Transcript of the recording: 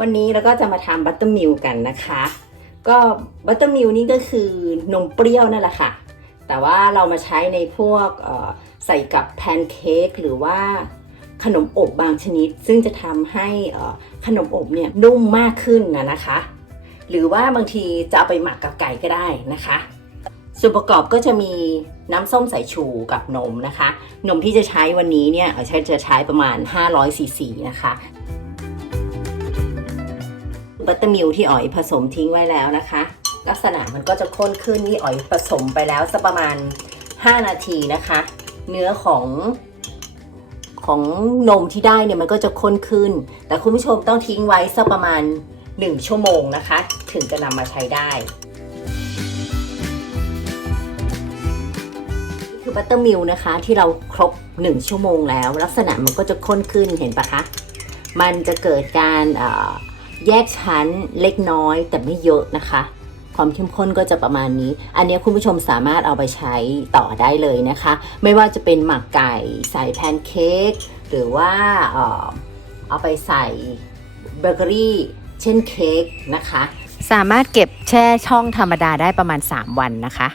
วันนี้เราก็จะมาทำบัตเตอร์มิลกันนะคะ ก็บัตเตอร์มิลนี่ก็คือนมเปรี้ยวนั่นแหละค่ะ แต่ว่าเรามาใช้ในพวกใส่กับแพนเค้กหรือว่าขนมอบบางชนิด ซึ่งจะทำให้ขนมอบเนี่ยนุ่มมากขึ้นนะนะคะ หรือว่าบางทีจะเอาไปหมักกับไก่ก็ได้นะคะ ส่วนประกอบก็จะมีน้ำส้มสายชูกับนมนะคะ นมที่จะใช้วันนี้เนี่ยใช้จะใช้ประมาณ 500ซีซีนะคะ บัตเตอร์มิลที่อ๋อยผสมทิ้งไว้แล้วนะคะ ลักษณะมันก็จะข้นขึ้นนี่อ๋อยผสมไปแล้วสักประมาณ 5 นาทีนะคะ เนื้อของของนมที่ได้เนี่ยมันก็จะข้นขึ้น แต่คุณผู้ชมต้องทิ้งไว้สักประมาณ 1 ชั่วโมงนะคะ ถึงจะนำมาใช้ได้คือบัตเตอร์มิลนะคะที่เราครบ 1 ชั่วโมงแล้ว ลักษณะมันก็จะข้นขึ้นเห็นปะคะ มันจะเกิดการ แยกชั้นเล็กน้อยแต่ไม่เยอะนะคะ ความเข้มข้นก็จะประมาณนี้ อันนี้คุณผู้ชมสามารถเอาไปใช้ต่อได้เลยนะคะ ไม่ว่าจะเป็นหมักไก่ใส่แพนเค้กหรือว่าเอาไปใส่เบเกอรี่เช่นเค้กนะคะ สามารถเก็บแช่ช่องธรรมดาได้ประมาณ 3 วันนะคะ